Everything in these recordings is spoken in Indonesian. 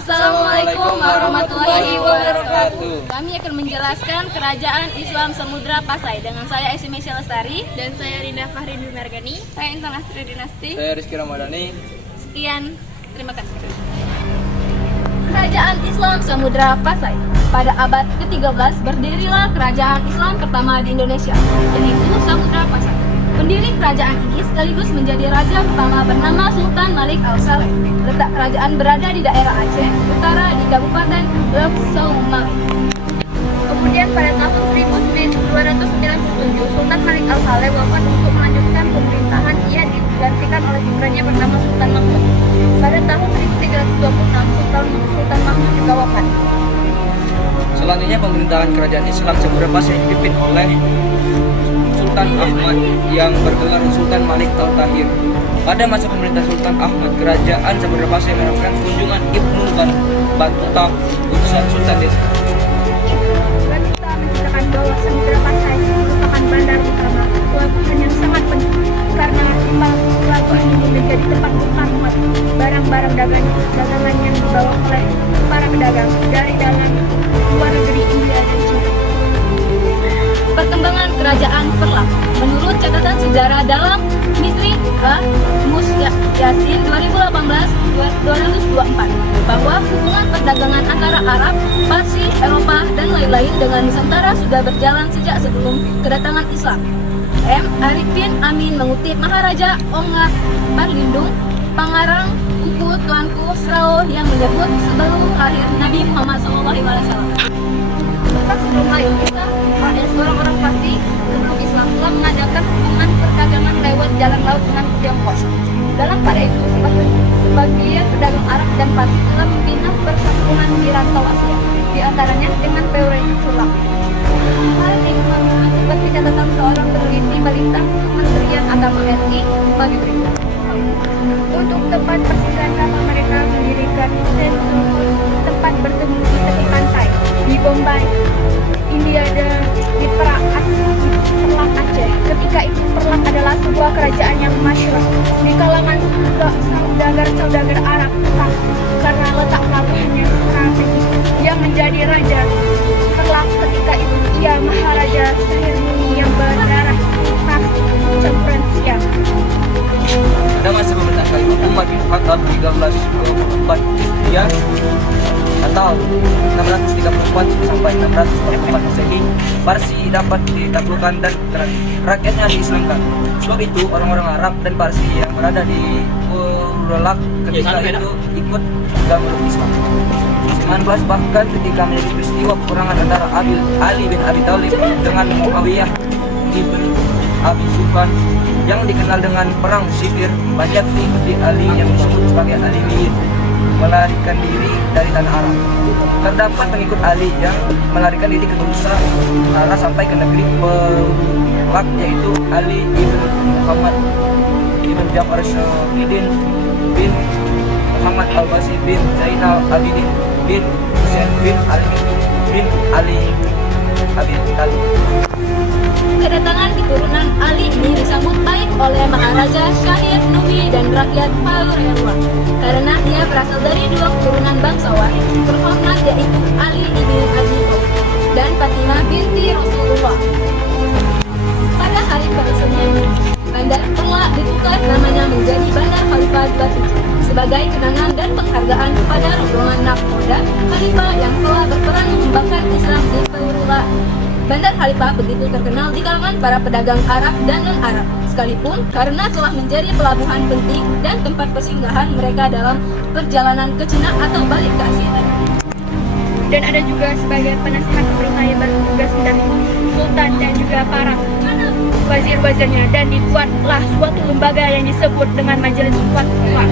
Assalamualaikum warahmatullahi wabarakatuh. Kami akan menjelaskan Kerajaan Islam Samudra Pasai dengan saya Esi Mesya Lestari Dan saya Rina Fahrin Margani. Saya Intan Astri Dinasti. Saya Rizky Ramadhani. Sekian, terima kasih. Kerajaan Islam Samudra Pasai. Pada abad ke-13 berdirilah Kerajaan Islam pertama di Indonesia, yaitu Samudra Pasai. Pendiri kerajaan ini sekaligus menjadi raja pertama bernama Sultan Malik Al-Saleh. Letak kerajaan berada di daerah Aceh Utara di Kabupaten Lok Saumang. Kemudian pada tahun 1297 Sultan Malik Al-Saleh wafat. Untuk melanjutkan pemerintahan ia digantikan oleh putranya bernama Sultan Mahmud. Pada tahun 1326 Sultan Mahmud juga wafat. Selanjutnya pemerintahan Kerajaan Islam Samudra Pasai dipimpin oleh Sultan Ahmad yang bergelar Sultan Malik Al-Tahir. Pada masa pemerintahan Sultan Ahmad, Kerajaan Samudra Pasai melakukan kunjungan Ibnu Battuta, utusan Sultan Desa. Battuta menceritakan bahwa Samudra Pasai merupakan bandar utama, pelabuhan yang sangat penting karena pelabuhan ini menjadi tempat bongkar muat barang-barang dagangan yang dibawa oleh para pedagang dari dalam luar negeri India dan Cina. Perkembangan Kerajaan Perlak. Menurut catatan sejarah dalam Misri Yasin 2018-224 bahwa hubungan perdagangan antara Arab, Parsi, Eropa, dan lain-lain dengan Nusantara sudah berjalan sejak sebelum kedatangan Islam. M. Arifin Amin mengutip Maharaja Ongga Marlindung, Pangarang Buku Tuanku Srao yang menyebut sebelum lahir Nabi Muhammad SAW. Sebelum lahir Isa alias orang-orang Parsi sebelum Islam telah mengadakan hubungan perdagangan lewat jalan laut dengan Tiongkok. Dalam pada itu, sebagian pedagang Arab dan Parsi telah membina persatuan di rantau Asia, di antaranya dengan Peninsula. Hal ini seperti catatan seorang peneliti balita Kementerian Agama RI bagi berikut. Untuk tempat persinggahan lama mereka mendirikan tempat bertemu di tepi pantai di Bombay, India, dan di Perlak Aceh. Ketika itu Perlak adalah sebuah kerajaan yang masyhur di kalangan saudagar Arab karena letak pelabuhannya strategis. Yang menjadi raja Perlak ketika itu ia Maharaja Syahir Muni yang berdarah Parsi campuran Siam. Pada masa pemerintahan Khalifah Umar bin Khattab 1324 Hijriah atau 634 sampai 644 Masehi, Parsi dapat ditaklukkan dan rakyatnya diislamkan. Sebab itu orang-orang Arab dan Parsi yang berada di Perlak ketika itu ikut memeluk Islam. 19 bahkan ketika menjadi peristiwa peperangan antara Ali bin Abi Thalib dengan Muawiyah ibn Abi Sufyan yang dikenal dengan perang Sifir, banyak diikuti Ali yang disebut sebagai Aliwiyin melarikan diri dari tanah Arab. Terdapat pengikut Ali yang melarikan diri ke Nusantara sampai ke negeri Perlak, yaitu Ali ibn Muhammad ibn Ja'far Syahidin bin Muhammad Al-Basi bin Zainal Abidin bin Hussein bin Ali Abi Thalib. Kedatangan keturunan Ali ini disambut baik oleh Maharaja Syahir Nuri dan rakyat Palembang karena dia berasal dari dua keturunan bangsawan terhormat, yaitu Ali ibn Abi Thalib dan Fatimah binti Rasulullah. Pada hari peresmian Bandar Perlak ditukar namanya menjadi Bandar Khalifah 27 sebagai kenangan dan penghargaan kepada rombongan nakoda Khalifah yang telah berperan mengembangkan Islam di Perlak. Bandar Khalifah begitu terkenal di kalangan para pedagang Arab dan non-Arab, sekalipun karena telah menjadi pelabuhan penting dan tempat persinggahan mereka dalam perjalanan ke Cina atau balik ke Asia. Dan ada juga sebagai penasihat pemerintah yang bertugas mendampingi Sultan dan juga para wazir-wazirnya, dan dibuatlah suatu lembaga yang disebut dengan Majelis Fatwa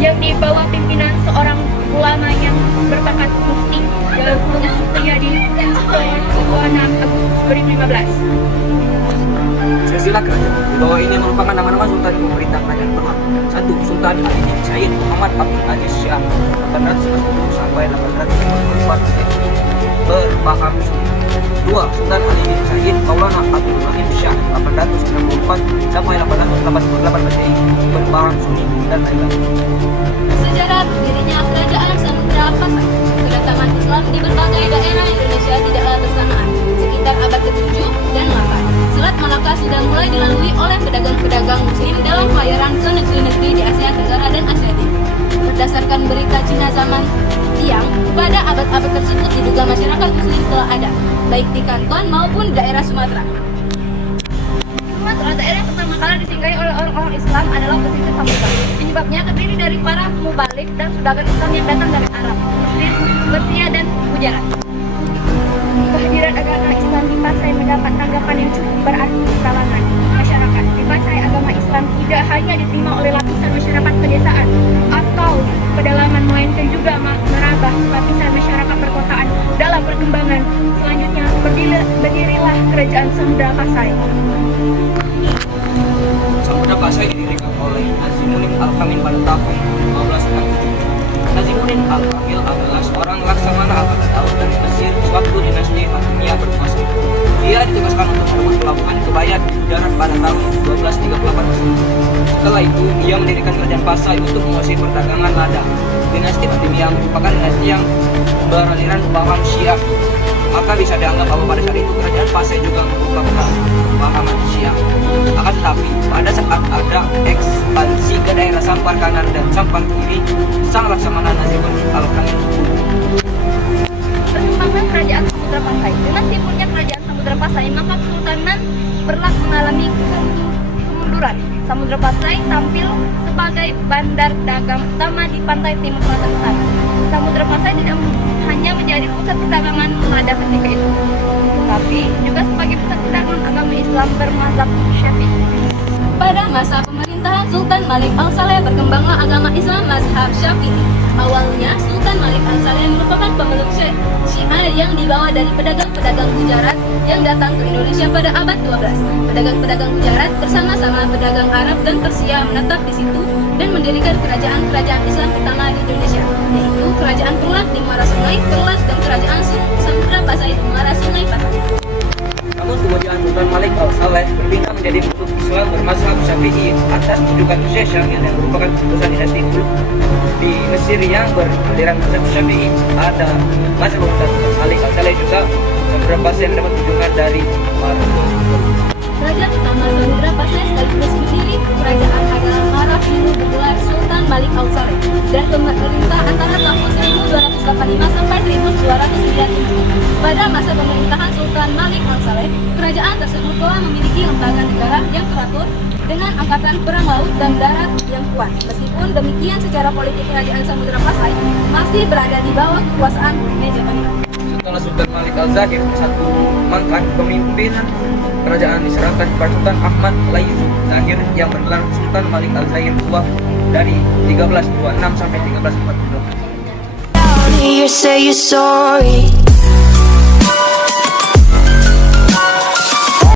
yang di bawah pimpinan seorang ulama yang berpangkat mufti, yaitu Supriyadi tahun 6 Agustus 2015. Silsilah kerajaan di bawah ini merupakan nama-nama Sultan pemerintah Kerajaan Perlak. 1. Sultan Ali bin Said Muhammad Abdul Aziz Shah 840 sampai 844 berpaham Sunni. 2. Sultan Ali bin Said Maulana Abdul Rahim Shah 864 sampai 888 Masehi, perubahan Sunni dan lain-lain. Sejarah berdirinya Kerajaan Samudra Pasai. Kedatangan Islam di berbagai daerah Indonesia tidaklah bersamaan. Sekitar abad ke-7 dan 8, Selat Malaka sudah mulai dilalui oleh pedagang-pedagang muslim dalam pelayaran ke negeri-negeri di Asia Tenggara dan Asia Timur. Berdasarkan berita Cina zaman Tiang, pada abad-abad tersebut diduga masyarakat muslim telah ada, baik di Kanton maupun di daerah Sumatera. Sumatera, daerah yang pertama kali disinggahi oleh orang-orang Islam adalah pesisir Samudra. Penyebabnya terdiri dari para mubalik dan saudagar Islam yang datang dari Arab, Mesir, Persia, dan Gujarat. Kehadiran agama Islam di Pasai mendapat tanggapan yang cukup berarti di kalangan masyarakat. Di Pasai, agama Islam tidak hanya diterima oleh lapisan masyarakat pedesaan atau pedalaman, melainkan juga merambah lapisan masyarakat perkotaan. Dalam perkembangan selanjutnya, berdirilah Kerajaan Samudra Pasai. Samudra Pasai didirikan oleh Nazimuddin Al-Kamil pada tahun 1567. Nazimuddin Al-Kamil adalah seorang laksamana angkatan laut dari Mesir sewaktu dinasti Fatimiyah berkuasa. Dia ditugaskan untuk merebut pelabuhan Kebayat di darat pada tahun 1238 Masehi. Setelah itu, ia mendirikan Kerajaan Pasai untuk menguasai perdagangan lada. Dinasti Fatimiyah merupakan dinasti yang beraliran paham Syiah. Maka bisa dianggap bahwa pada saat itu Kerajaan Pasai juga merupakan pahaman Syiah. Akan tetapi, pada saat ada ekspansi ke daerah Sampar kanan dan Sampar kiri, sang laksamana Nazimuddin Al-Kamil Perkembangan Kerajaan Samudra Pasai. Dengan timbulnya Kerajaan Samudra Pasai, maka Kesultanan Perlak mengalami kemunduran. Samudra Pasai tampil sebagai bandar dagang utama di pantai timur selatan utara. Samudra Pasai tidak hanya menjadi pusat perdagangan lada ketika itu, tapi juga sebagai pusat perdagangan agama Islam bermazhab Syafi'i. Pada masa pemerintahan Sultan Malik Al-Saleh berkembanglah agama Islam mazhab Syafi'i. Awalnya Sultan Malik Al-Saleh merupakan pemeluk Syiah yang dibawa dari pedagang-pedagang Gujarat yang datang ke Indonesia pada abad 12. Pedagang-pedagang Gujarat bersama-sama pedagang Arab dan Persia menetap di situ dan mendirikan kerajaan-kerajaan Islam pertama di Indonesia, yaitu Kerajaan Perlak di Muara Sungai, Perlas, dan Kerajaan Samudra Pasai di Muara Sungai Pasai. Namun kemudian Sultan Malik Al-Saleh berpindah menjadi pemeluk Islam bermazhab Syafi'i atas rujukan Syekh Syamil yang merupakan putusan dinasti Turk di Mesir yang beraliran mazhab Syafi'i. Ada mazhab Sultan Malik Al-Saleh juga Samudra Pasai yang mendapat kunjungan dari para Raja pertama Samudra Pasai sekaligus pendiri kerajaan adalah Arab dulu bergelar Sultan Malik Al-Saleh dan pemerintah antara tahun 1285 sampai 1297. Pada masa pemerintahan Sultan Malik Al-Saleh, kerajaan tersebut telah memiliki lembaga negara yang teratur dengan angkatan perang laut dan darat yang kuat. Meskipun demikian, secara politik kerajaan Samudra Pasai masih berada di bawah kekuasaan Majapahit. Setelah Sultan Malik Al-Zahir satu mangkat, pemimpinan kerajaan diserahkan kepada Sultan Ahmad Laizu Zahir yang bergelar Sultan Malik Al-Zahir II dari 1326 sampai 1342. Hear you say you're sorry.